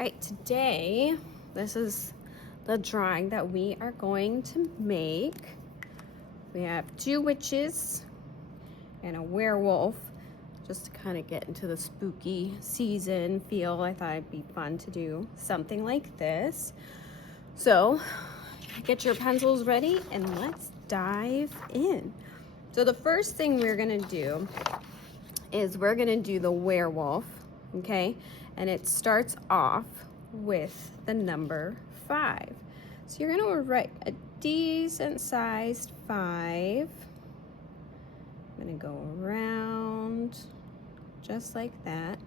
right, today, this is the drawing that we are going to make. We have 2 witches and a werewolf, just to kind of get into the spooky season feel. I thought it'd be fun to do something like this. So, get your pencils ready and let's dive in. So the first thing we're gonna do is we're gonna do the werewolf, okay? And it starts off with the number 5. So you're gonna write a decent sized 5. I'm gonna go around just like that.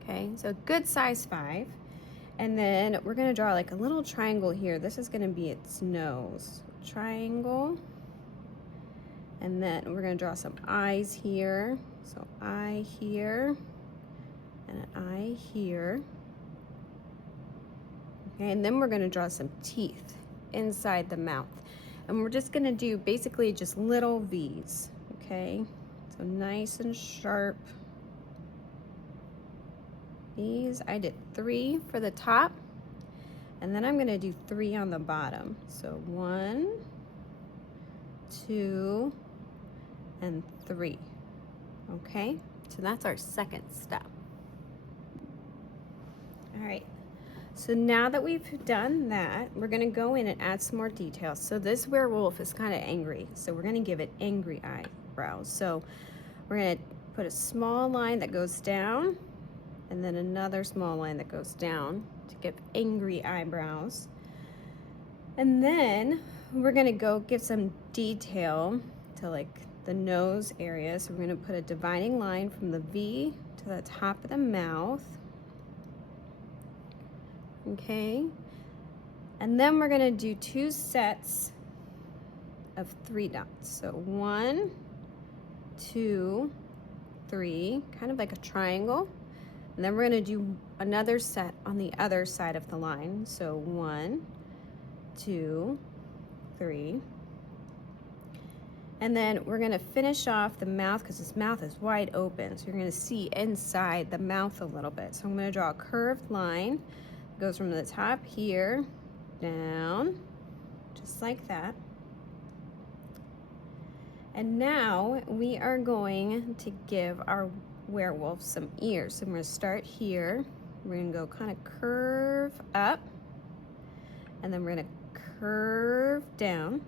Okay, so good size 5. And then we're gonna draw like a little triangle here. This is gonna be its nose. Triangle. And then we're gonna draw some eyes here. So eye here and an eye here. Okay, and then we're gonna draw some teeth inside the mouth. And we're just gonna do basically just little V's, okay? So nice and sharp. These, I did 3 for the top, and then I'm gonna do 3 on the bottom. So 1, 2, and 3, okay? So that's our second step. All right, so now that we've done that, we're gonna go in and add some more details. So this werewolf is kind of angry, so we're gonna give it angry eyebrows. So we're gonna put a small line that goes down, and then another small line that goes down to give angry eyebrows. And then we're gonna go give some detail to like the nose area. So we're gonna put a dividing line from the V to the top of the mouth. Okay, and then we're gonna do 2 sets of 3 dots. So 1, 2, 3, kind of like a triangle. And then we're gonna do another set on the other side of the line. So 1, 2, 3. And then we're gonna finish off the mouth because his mouth is wide open. So you're gonna see inside the mouth a little bit. So I'm gonna draw a curved line. It goes from the top here down, just like that. And now we are going to give our werewolf some ears. So I'm going to start here. We're going to go kind of curve up, and then we're going to curve down,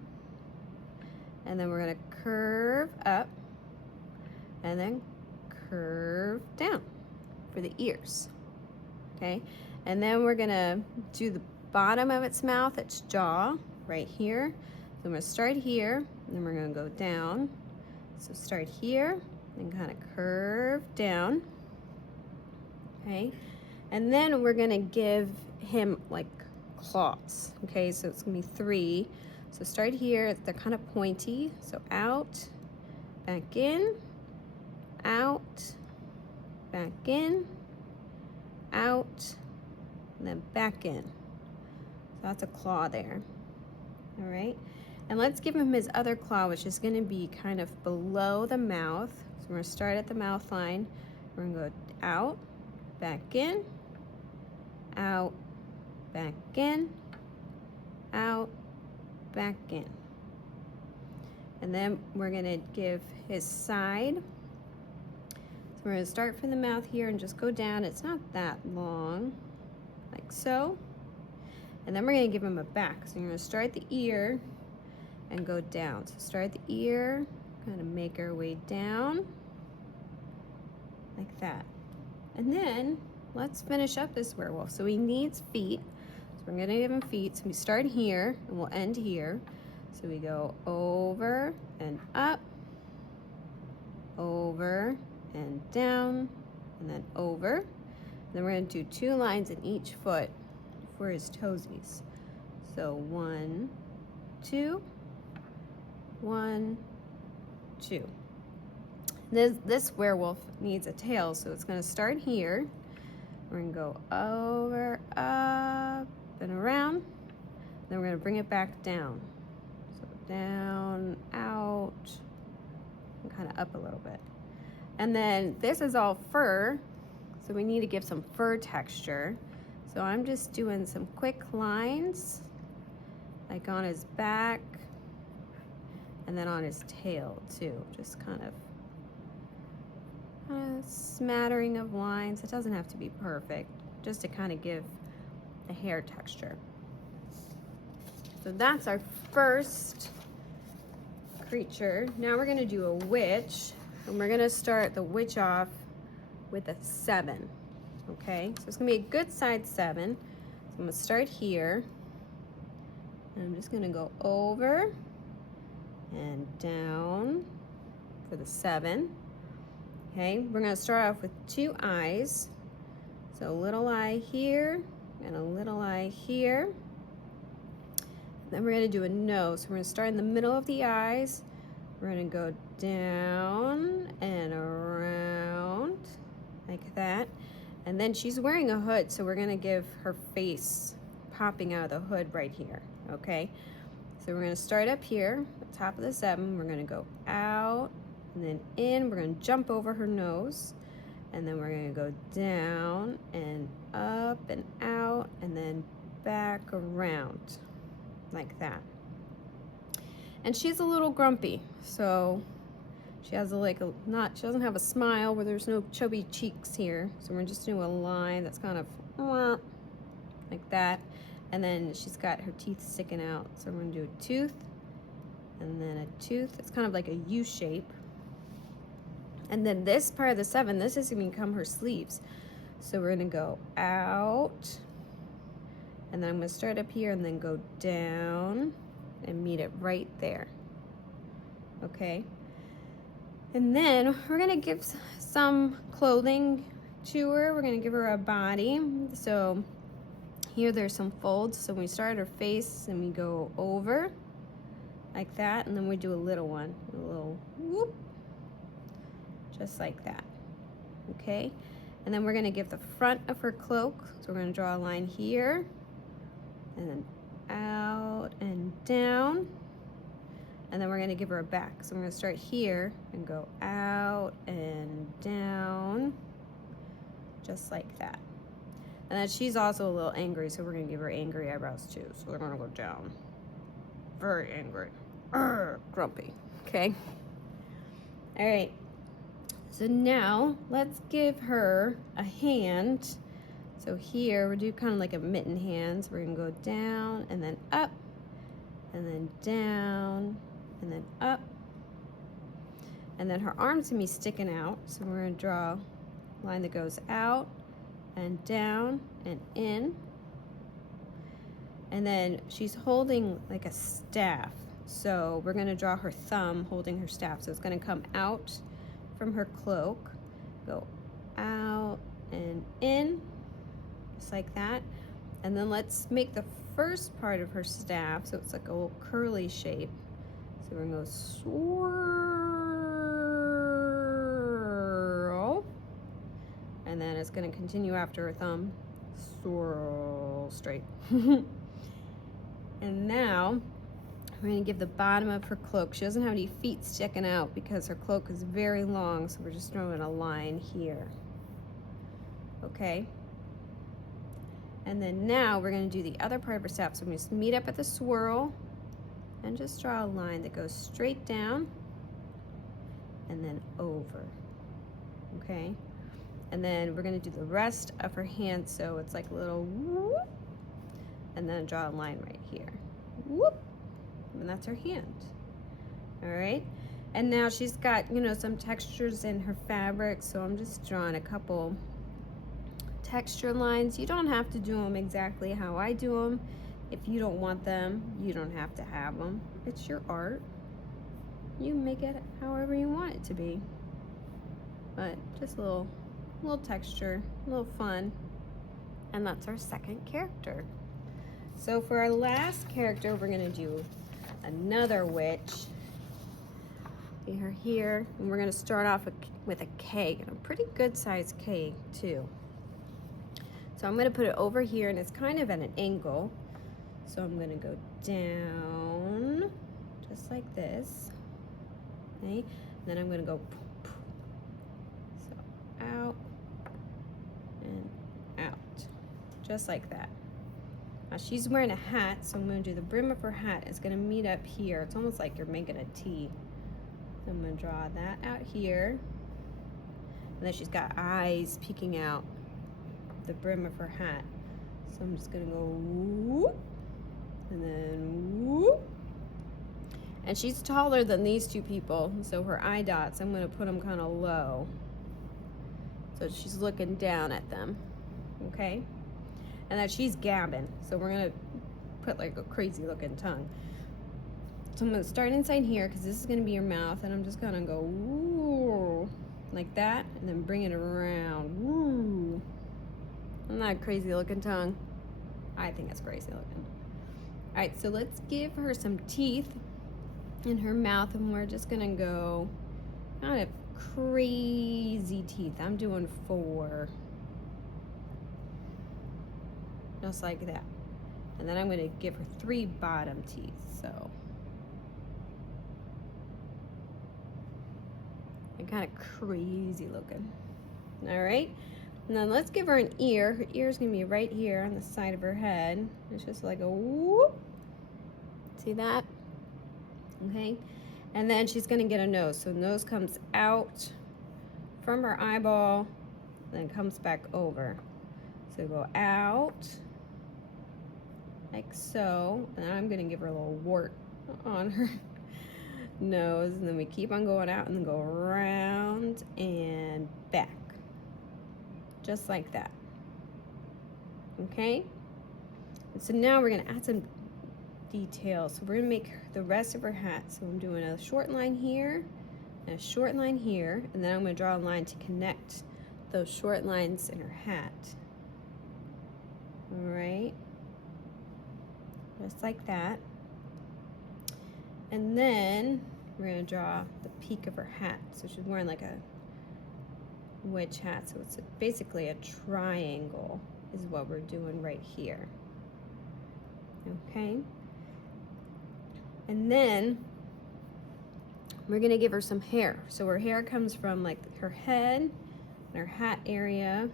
and then we're going to curve up, and then curve down for the ears. Okay, and then we're going to do the bottom of its mouth, its jaw, right here. So I'm going to start here, and then we're going to go down. So start here and kind of curve down. Okay, and then we're going to give him like claws. Okay, so it's going to be 3. So start here, they're kind of pointy. So out, back in, out, back in, out, and then back in. So that's a claw there. All right, and let's give him his other claw, which is going to be kind of below the mouth. So we're going to start at the mouth line. We're going to go out, back in, out, back in, out, back in. And then we're going to give his side. So we're going to start from the mouth here and just go down. It's not that long, like so. And then we're going to give him a back. So you're going to start the ear and go down. So start the ear, kind of make our way down like that. And then let's finish up this werewolf. So he needs feet. So we're going to give him feet. So we start here and we'll end here. So we go over and up, over and down, and then over. And then we're going to do 2 lines in each foot for his toesies. So 1, 2, 1, 2. This werewolf needs a tail, so it's going to start here. We're going to go over, up, and around. Then we're going to bring it back down. So down, out, and kind of up a little bit. And then this is all fur, So we need to give some fur texture. So I'm just doing some quick lines, like on his back, and then on his tail too. Just kind of a smattering of lines. It doesn't have to be perfect, just to kind of give the hair texture. So that's our first creature. Now we're gonna do a witch, and we're gonna start the witch off with a 7. Okay, so it's gonna be a good size 7. So I'm gonna start here, and I'm just gonna go over and down for the 7. Okay, we're gonna start off with 2 eyes. So a little eye here and a little eye here. Then we're gonna do a nose. So we're gonna start in the middle of the eyes. We're gonna go down and around like that. And then she's wearing a hood, so we're gonna give her face popping out of the hood right here, okay? So we're gonna start up here, at the top of the 7. We're gonna go out and then in. We're gonna jump over her nose, and then we're gonna go down and up and out and then back around like that. And she's a little grumpy, so she has she doesn't have a smile where there's no chubby cheeks here. So we're just doing a line that's kind of like that. And then she's got her teeth sticking out. So we're gonna do a tooth and then a tooth. It's kind of like a U shape. And then this part of the 7, this is gonna become her sleeves. So we're gonna go out, and then I'm gonna start up here and then go down and meet it right there. Okay. And then we're gonna give some clothing to her. We're gonna give her a body. So here there's some folds. So we start at her face and we go over like that, and then we do a little one, a little whoop, just like that. Okay. And then we're gonna give the front of her cloak. So we're gonna draw a line here and then out and down. And then we're gonna give her a back. So we're gonna start here and go out and down, just like that. And then she's also a little angry, so we're gonna give her angry eyebrows too. So we're gonna go down, very angry, grumpy, okay? All right, so now let's give her a hand. So here, we'll do kind of like a mitten hand. So we're gonna go down and then up, and then down, and then up. And then her arm's gonna be sticking out. So we're gonna draw a line that goes out and down and in. And then she's holding like a staff. So we're gonna draw her thumb holding her staff. So it's gonna come out from her cloak, go out and in, just like that. And then let's make the first part of her staff so it's like a little curly shape. So we're gonna go swirl, and then it's gonna continue after her thumb, swirl straight. And now we're gonna give the bottom of her cloak. She doesn't have any feet sticking out because her cloak is very long, so we're just drawing a line here. Okay. And then now we're gonna do the other part of her staff. So we just meet up at the swirl and just draw a line that goes straight down and then over, okay? And then we're gonna do the rest of her hand, so it's like a little whoop, and then draw a line right here, whoop, and that's her hand, all right? And now she's got, you know, some textures in her fabric, so I'm just drawing a couple texture lines. You don't have to do them exactly how I do them. If you don't want them, you don't have to have them. It's your art. You make it however you want it to be. But just a little texture, a little fun. And that's our second character. So for our last character, we're gonna do another witch. Her here, and we're gonna start off with a K, and a pretty good sized K too. So I'm gonna put it over here, and it's kind of at an angle. So I'm gonna go down, just like this, okay? And then I'm gonna go, so out just like that. Now she's wearing a hat, so I'm going to do the brim of her hat. It's going to meet up here. It's almost like you're making a T. So I'm going to draw that out here. And then she's got eyes peeking out the brim of her hat. So I'm just going to go whoop, and then whoop. And she's taller than these two people, so her eye dots, I'm going to put them kind of low. So she's looking down at them, okay? And then she's gabbing, so we're gonna put like a crazy looking tongue. So I'm gonna start inside here because this is gonna be your mouth, and I'm just gonna go woo, like that, and then bring it around. Woo. Isn't that a crazy looking tongue? I think it's crazy looking. All right, so let's give her some teeth in her mouth, and we're just gonna go kind of crazy teeth. I'm doing 4. Just like that. And then I'm going to give her 3 bottom teeth. So and kind of crazy looking. All right. And then let's give her an ear. Her ear is going to be right here on the side of her head. It's just like a whoop. See that? Okay. And then she's going to get a nose. So nose comes out from her eyeball, then comes back over. So go out like so, and then I'm gonna give her a little wart on her nose, and then we keep on going out and then go around and back, just like that. Okay, and so now we're gonna add some details. So we're gonna make the rest of her hat. So I'm doing a short line here and a short line here, and then I'm gonna draw a line to connect those short lines in her hat. All right, just like that. And then we're gonna draw the peak of her hat. So she's wearing like a witch hat, so it's basically a triangle is what we're doing right here. Okay, and then we're gonna give her some hair. So her hair comes from like her head and her hat area,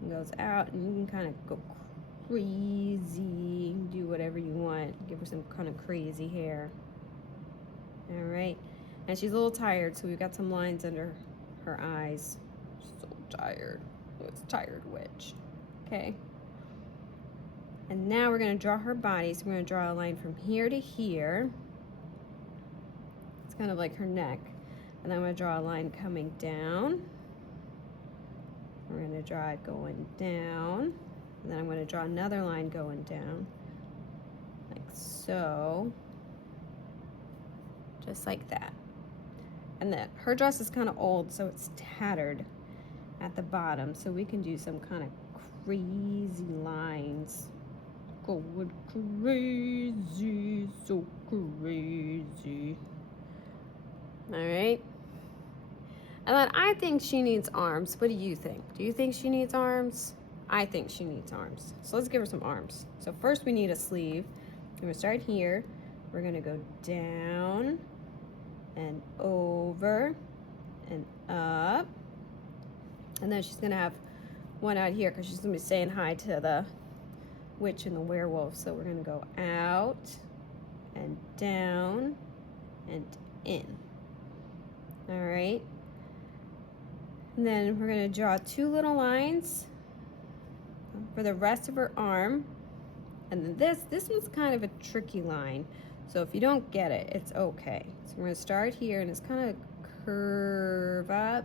and goes out, and you can kind of go crazy, do whatever you want. Give her some kind of crazy hair. All right, and she's a little tired, so we've got some lines under her eyes. So tired. Oh, it's tired witch. Okay. And now we're going to draw her body. So we're going to draw a line from here to here. It's kind of like her neck. And then I'm going to draw a line coming down. We're going to draw it going down. And then I'm going to draw another line going down. Like so. Just like that. And then her dress is kind of old, so it's tattered at the bottom. So we can do some kind of crazy lines. Going crazy, so crazy. All right. And then I think she needs arms. What do you think? Do you think she needs arms? I think she needs arms. So let's give her some arms. So first we need a sleeve. I'm gonna start here. We're gonna go down and over and up. And then she's gonna have one out here because she's gonna be saying hi to the witch and the werewolf. So we're gonna go out and down and in. All right. And then we're gonna draw 2 little lines for the rest of her arm. And then this one's kind of a tricky line. So if you don't get it, it's okay. So we're gonna start here, and it's kind of curve up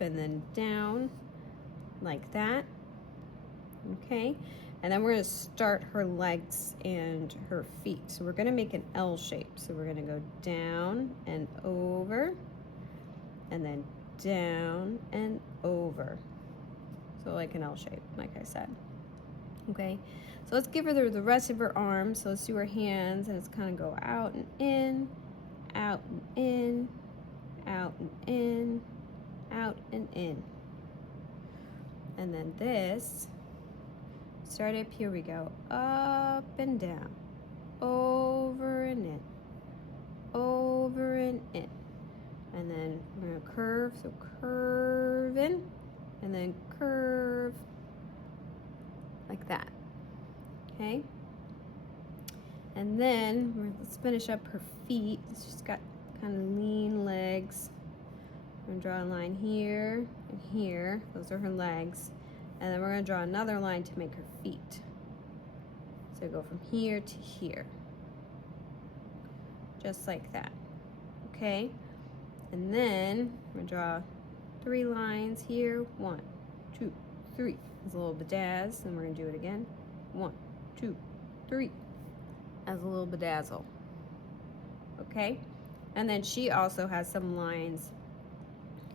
and then down like that. Okay. And then we're gonna start her legs and her feet. So we're gonna make an L shape. So we're gonna go down and over, and then down and over. So like an L shape, like I said. Okay, so let's give her the rest of her arms. So let's do her hands, and it's kind of go out and in, out and in, out and in, out and in. And then this, start up here, we go up and down, over and in, over and in. And then we're gonna curve, so curve in, and then curve, like that, okay? And then let's finish up her feet. She's got kind of lean legs. I'm gonna draw a line here and here. Those are her legs. And then we're gonna draw another line to make her feet. So go from here to here. Just like that, okay? And then I'm gonna draw 3 lines here. 1, 2, 3. As a little bedazzle, and we're gonna do it again. 1, 2, 3. As a little bedazzle, okay? And then she also has some lines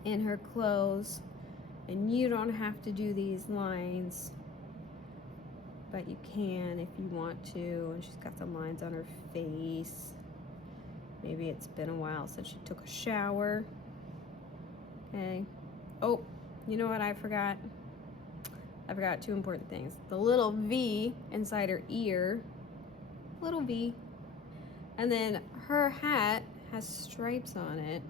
in her clothes, and you don't have to do these lines, but you can if you want to. And she's got some lines on her face. Maybe it's been a while since she took a shower. Okay. Oh, you know what I forgot? I forgot 2 important things. The little V inside her ear. Little V. And then her hat has stripes on it.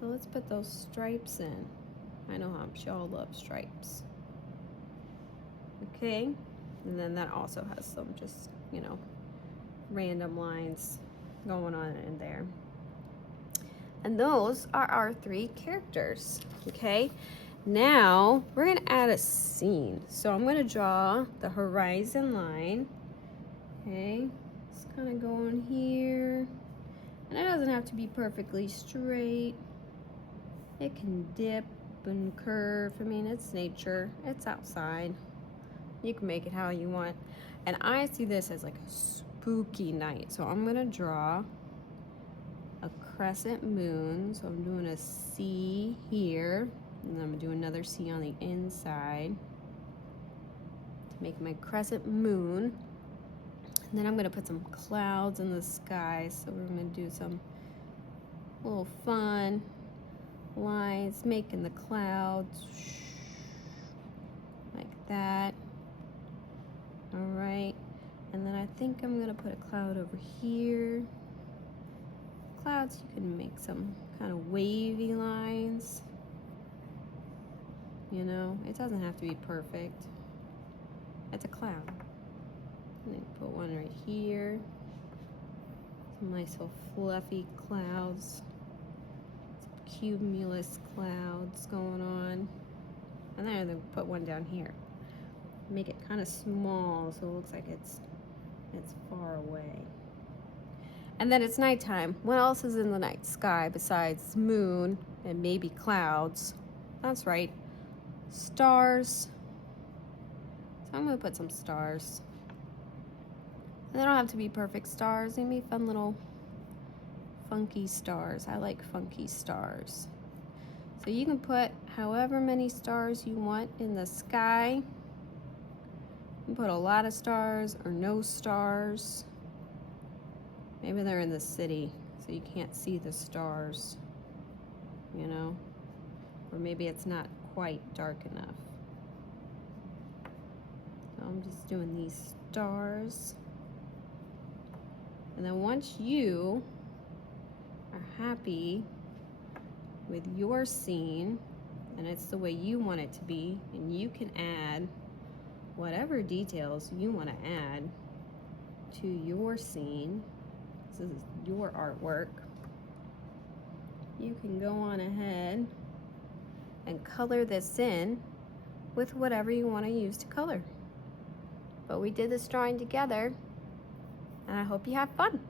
So let's put those stripes in. I know how much y'all love stripes. Okay. And then that also has some just, you know, random lines going on in there. And those are our 3 characters, okay? Now we're gonna add a scene. So I'm gonna draw the horizon line, okay? It's kind of going here. And it doesn't have to be perfectly straight. It can dip and curve. I mean, it's nature, it's outside. You can make it how you want. And I see this as like a spooky night. So I'm gonna draw a crescent moon. So I'm doing a C here, and then I'm gonna do another C on the inside to make my crescent moon. And then I'm gonna put some clouds in the sky. So we're gonna do some little fun lines, making the clouds like that. All right. And then I think I'm gonna put a cloud over here. Clouds, you can make some kind of wavy lines. You know, it doesn't have to be perfect. It's a cloud. And then put one right here. Some nice little fluffy clouds. Some cumulus clouds going on. And then I'm gonna put one down here. Make it kind of small so it looks like it's far away. And then it's nighttime. What else is in the night sky besides moon and maybe clouds? That's right, stars. So I'm gonna put some stars. And they don't have to be perfect stars. They can be fun little funky stars. I like funky stars. So you can put however many stars you want in the sky. You can put a lot of stars or no stars. Maybe they're in the city, so you can't see the stars, you know? Or maybe it's not quite dark enough. So I'm just doing these stars. And then once you are happy with your scene, and it's the way you want it to be, and you can add whatever details you want to add to your scene. This is your artwork. You can go on ahead and color this in with whatever you want to use to color. But we did this drawing together, and I hope you have fun.